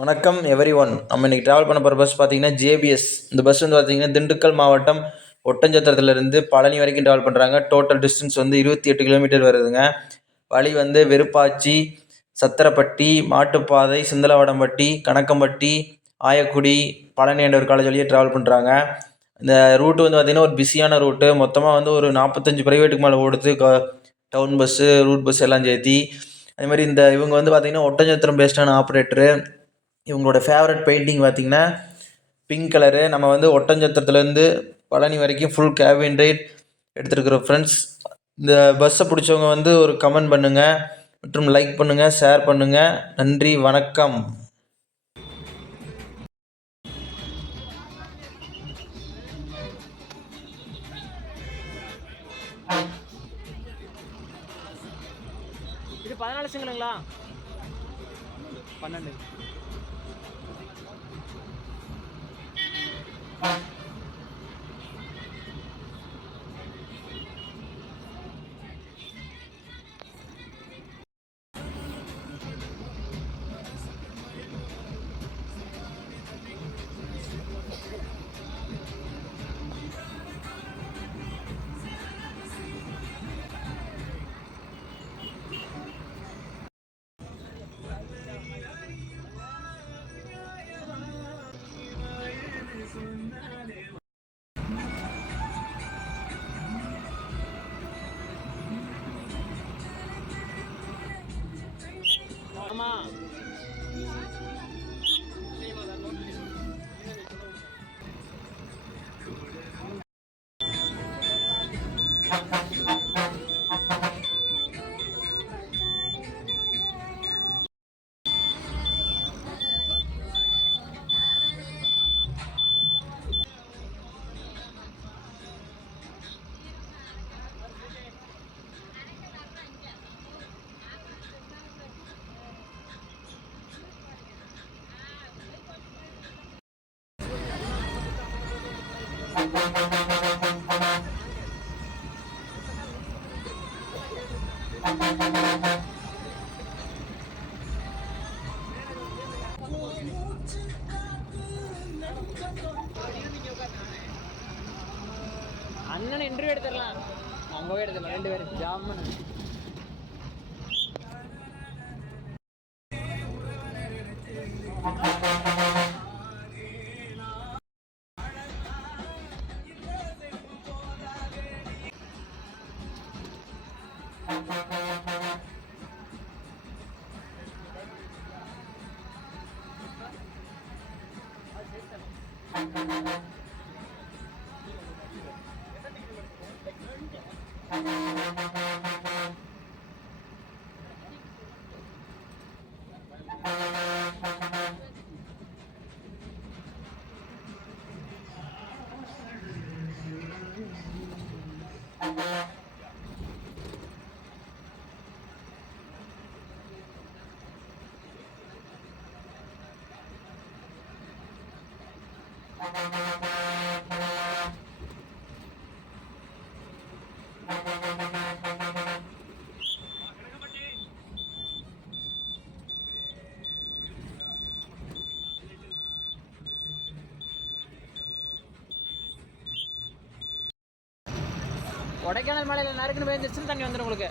வணக்கம் every one. நம்ம இன்றைக்கி ட்ராவல் பண்ண போகிற பஸ் பார்த்தீங்கன்னா ஜேபிஎஸ். இந்த பஸ் வந்து பார்த்திங்கன்னா திண்டுக்கல் மாவட்டம் ஒட்டஞ்சத்திரத்துலேருந்து பழனி வரைக்கும் ட்ராவல் பண்ணுறாங்க. டோட்டல் டிஸ்டன்ஸ் வந்து 28 கிலோமீட்டர் வருதுங்க. வழி வந்து வெறுப்பாச்சி, சத்திரப்பட்டி, மாட்டுப்பாதை, சிந்தலவடம்பட்டி, கணக்கம்பட்டி, ஆயக்குடி, பழனி என்ற ஒரு காலேஜ் வழியாக ட்ராவல் பண்ணுறாங்க. இந்த ரூட்டு வந்து பார்த்திங்கன்னா ஒரு பிஸியான ரூட்டு. மொத்தமாக வந்து ஒரு 45 ப்ரைவேட்டுக்கு மேலே ஓடுது. டவுன் பஸ்ஸு, ரூட் பஸ் எல்லாம் சேர்த்தி. அதே மாதிரி இவங்க வந்து பார்த்திங்கன்னா ஒட்டஞ்சத்திரம் பேஸ்டான ஆப்ரேட்டரு. இவங்களோட ஃபேவரட் பெயிண்டிங் பார்த்திங்கன்னா பிங்க் கலரு. நம்ம வந்து ஒட்டஞ்சத்திரத்துலேருந்து பழனி வரைக்கும் ஃபுல் கேபின் ரைட் எடுத்துருக்குறோம் ஃப்ரெண்ட்ஸ். இந்த பஸ்ஸை பிடிச்சவங்க வந்து ஒரு கமெண்ட் பண்ணுங்கள் மற்றும் லைக் பண்ணுங்கள், ஷேர் பண்ணுங்கள். நன்றி, வணக்கம். இது 14 சிங்கிளுங்களா? 12. ஆமா. அண்ணன் இன்டர்வியூ எடுத்துடலாம். அங்கே போய் எடுத்துடலாம். 2 பேரும் ஜாமன். கொடைக்கானல் மலையில் நறுக்குன்னு பேஞ்சிருச்சுன்னு தண்ணி வந்துடும் உங்களுக்கு.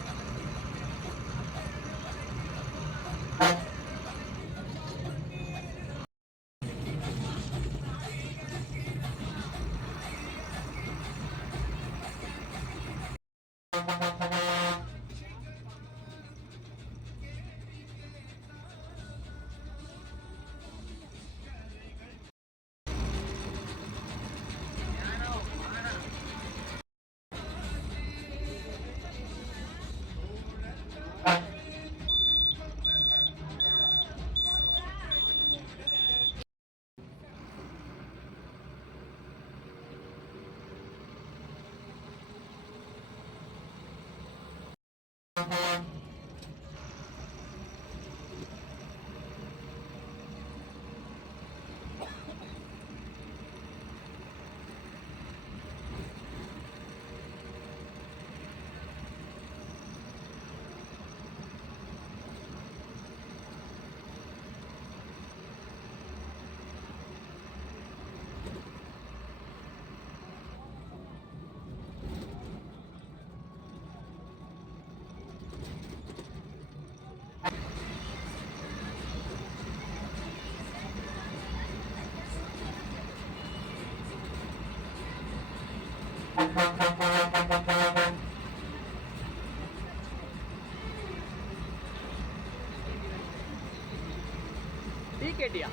டிகேடியா?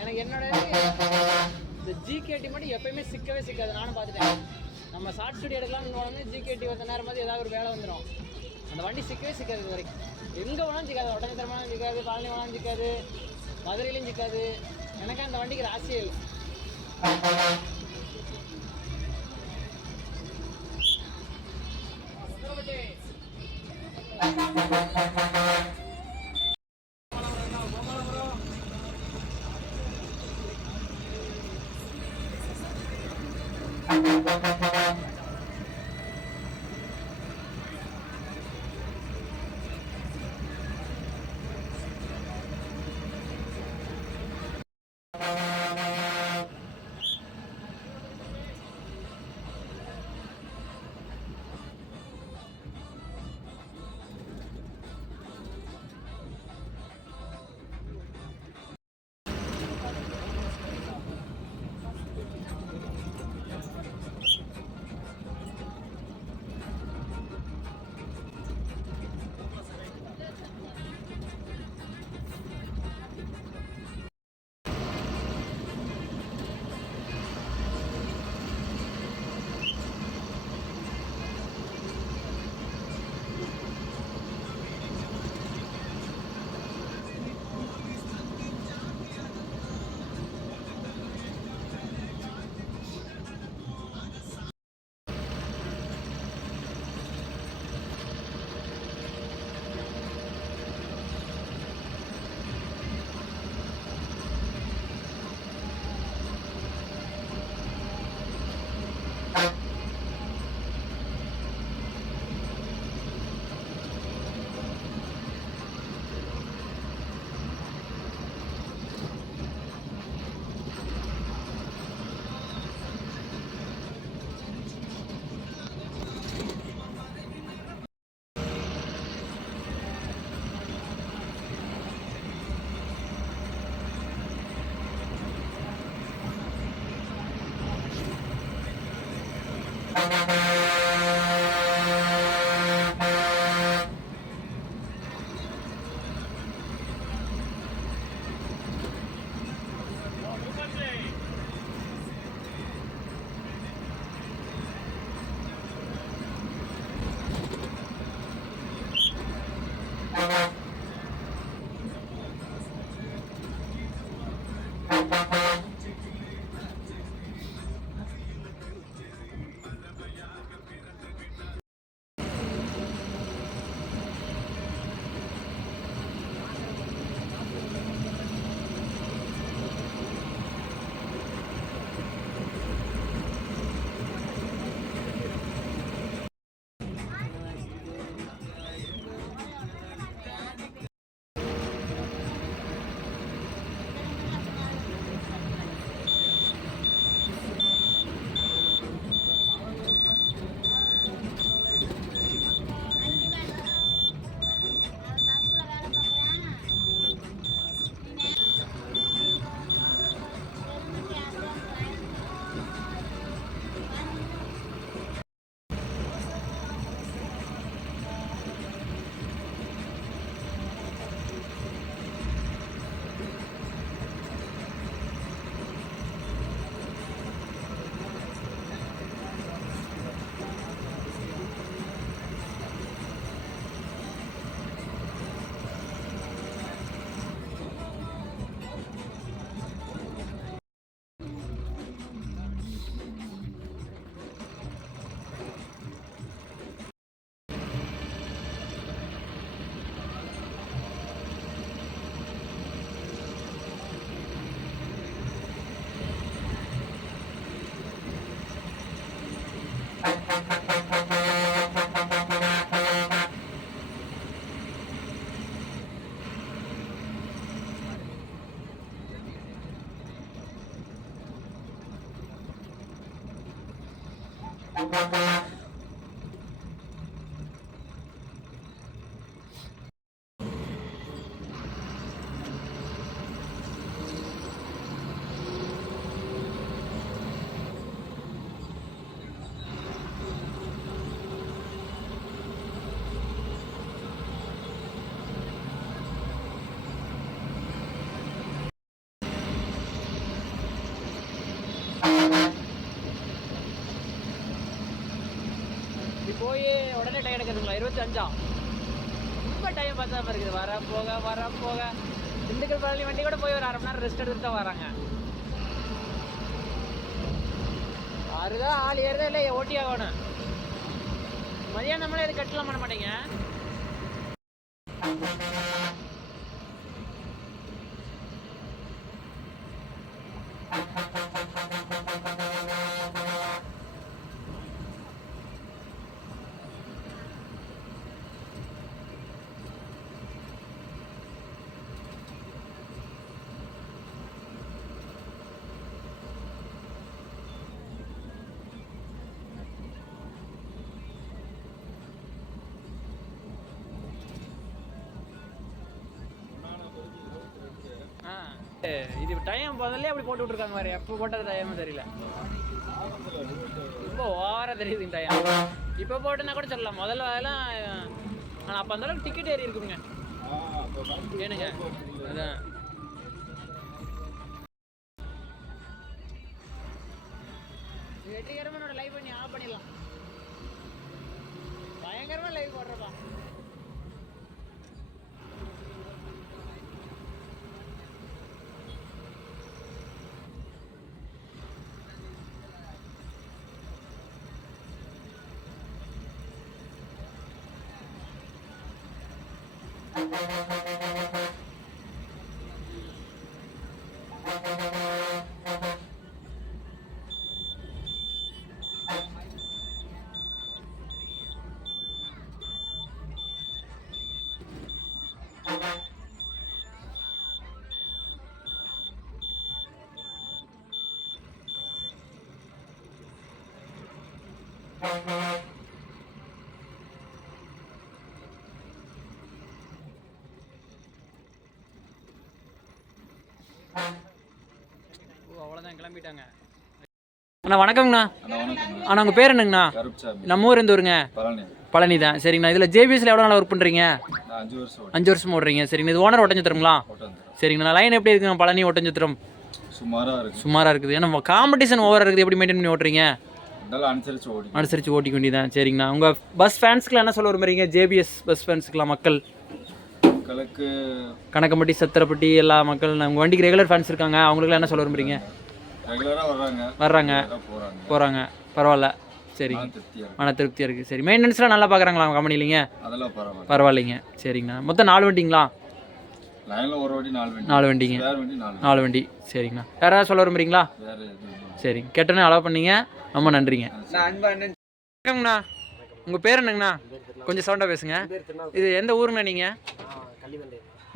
எனக்கு என்னோட இந்த ஜிகேடி மட்டும் எப்பயுமே சிக்கவே சிக்காது. நானும் பார்த்துட்டேன். நம்ம ஷார்ட் ஸ்டூடியோ எடுக்கலாம்னு வந்து ஜிகேடி வந்த நேரம் மாதிரி ஏதாவது ஒரு வேலை வந்துடும். அந்த வண்டி சிக்கவே சிக்காது. இது வரைக்கும் எங்கே வேணாலும் சிக்காது. ஒட்டஞ்சத்திரமாலும் சிக்காது, பழனி வேணாலும் சிக்காது, மதுரையிலையும் சிக்காது. எனக்கு அந்த வண்டிக்கு ராசியே இல்லை. மேலே டயம் எடுக்கிறதுங்களா 25ஆ? ரொம்ப டைம் பார்த்தாம இருக்குது. வர போக திண்டுக்கல் பழனி வண்டி கூட போய் ஒரு அரை மணி நேரம் ரெஸ்ட் எடுத்துட்டு தான் வராங்க. அதுதான் ஆள் ஏறதே இல்லை, ஓட்டி ஆகணும். மதியானம் நம்மளே இது கட்டலாம் பண்ண மாட்டேங்க. இது டைம் முதல்ல அப்படி போட்டு விட்டுருக்காங்க மாதிரி, எப்போ போட்டது டைமும் தெரியல. ரொம்ப ஓவரா தெரியுது டைம். இப்போ போட்டுன்னா கூட சொல்லலாம். முதல்ல அதெல்லாம் ஆனால் அப்போ அந்தளவுக்கு டிக்கெட் ஏறி இருக்குங்க. ஏனுங்க அதான் வெற்றிகரமாக லைவ் பண்ணி ஆஃப் பண்ணிடலாம். பயங்கரமாக லைவ் போடுறப்பா. அவ்வளோதான் கிளம்பிட்டாங்க. அண்ணா வணக்கங்கண்ணா. அண்ணா உங்கள் பேர் என்னங்கண்ணா? நம்ம ஊர் எந்த ஊருங்க? பழனி தான். சரிங்கண்ணா. இதில் ஜேபிஎஸ்ல எவ்வளோ நாள் ஒர்க் பண்ணுறீங்க? 5 வருஷம் ஓடுறீங்க. சரிங்கண்ணா. இது ஓனர் ஒட்டஞ்சத்திரங்களா? சரிங்கண்ணா. லைன் எப்படி இருக்குங்க பழனி ஒட்டஞ்சத்திரம்? சுமாராக இருக்குது. ஏன்னா காம்படிஷன் ஓவராக இருக்குது, எப்படி மெயின்டைன் பண்ணி ஓட்டுறீங்க? அனுசரித்து ஓட்டிக்க வேண்டியதான். சரிங்கண்ணா. உங்கள் பஸ் ஃபேன்ஸ்க்குலாம் என்ன சொல்ல விரும்புறீங்க? ஜேபிஎஸ் பஸ் ஃபேன்ஸுக்கெலாம் மக்களுக்கு கணக்கம்பட்டி சத்திரப்பட்டி எல்லா மக்கள் உங்கள் வண்டிக்கு ரெகுலர் ஃபேன்ஸ் இருக்காங்க, அவங்களுக்குலாம் என்ன சொல்ல விரும்புறீங்க? வர்றாங்க போகிறாங்க. பரவாயில்ல. சரிங்க. மன திருப்தியாக இருக்குது. சரி. மெயின்டெனன்ஸ்லாம் நல்லா பார்க்குறாங்களா கம்பெனிலிங்க? பரவாயில்லைங்க. சரிங்கண்ணா. மொத்தம் 4 வண்டிங்களா? 4 வண்டிங்க. 4 வண்டி. சரிங்கண்ணா. வேறு ஏதாவது சொல்ல விரும்புறீங்களா? சரிங்க. கேட்டோன்னே அலோவ் பண்ணீங்க, ரொம்ப நன்றிங்க. வணக்கங்கண்ணா. உங்கள் பேர் என்னங்கண்ணா? கொஞ்சம் சவுண்டாக பேசுங்க. இது எந்த ஊருங்கண்ணா நீங்கள்?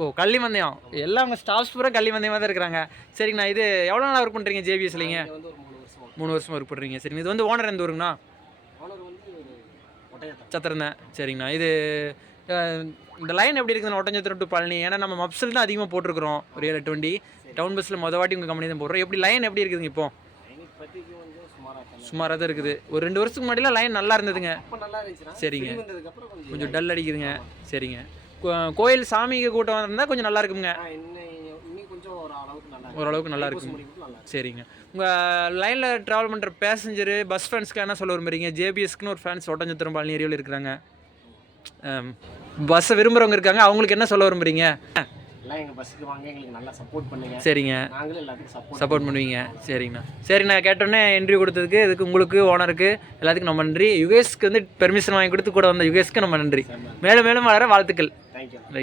ஓ, கள்ளிமந்தயம். எல்லாம் உங்கள் ஸ்டாஃப்ஸ் பூரா கள்ளிமந்தயமாக தான் இருக்கிறாங்க. சரிங்கண்ணா. இது எவ்வளோ நாள் ஒர்க் பண்ணுறீங்க ஜேபிஎஸ்லிங்க? 3 வருஷமாக ஒர்க் பண்ணுறீங்க. சரிங்க. இது வந்து ஓனர் எந்த ஊருங்கண்ணா? சத்திரம் தான். சரிங்கண்ணா. இது இந்த லைன் எப்படி இருக்குதுண்ணா ஒட்டஞ்சத்திரம் டு பழனி? ஏன்னா நம்ம மப்சல் தான் அதிகமாக போட்டிருக்கிறோம். ஒரு 7-8 வண்டி டவுன் பஸ்ஸில் மொதல் வாட்டி உங்கள் கம்பெனி தான் போடுறோம். எப்படி லைன் எப்படி இருக்குதுங்க இப்போ? சுமாராக தான் இருக்குது. ஒரு 2 வருஷத்துக்கு முன்னாடிலாம் லைன் நல்லா இருந்ததுங்க. சரிங்க. கொஞ்சம் டல் அடிக்குதுங்க. சரிங்க. கோயில் சாமிக்கு கூட்டம் இருந்தால் கொஞ்சம் நல்லா இருக்குங்க. ஓரளவுக்கு நல்லா இருக்கும். சரிங்க. உங்கள் லைனில் ட்ராவல் பண்ணுற பேசஞ்சரு பஸ் ஃபேன்ஸ்க்கு என்ன சொல்ல விரும்புறீங்க? ஜேபிஎஸ்க்குன்னு ஒரு ஃபேன்ஸ் ஒட்டஞ்சத்திரம் பழனி ஏரியாவில் இருக்கிறாங்க, பஸ்ஸை விரும்புகிறவங்க இருக்காங்க, அவங்களுக்கு என்ன சொல்ல விரும்புறீங்க? சரிங்க. சப்போர்ட் பண்ணுவீங்க. சரிங்கண்ணா. சரிண்ணா. கேட்டோன்னே இன்டர்வியூ கொடுத்ததுக்கு இதுக்கு உங்களுக்கு ஓனருக்கு எல்லாத்துக்கும் நம்ம நன்றி. யுகேஸ்க்கு வந்து பெர்மிஷன் வாங்கி கொடுத்து கூட வந்த யுகேஸ்க்கு நம்ம நன்றி. மேலும் மேலும் வளர வாழ்த்துக்கள். ரைட்.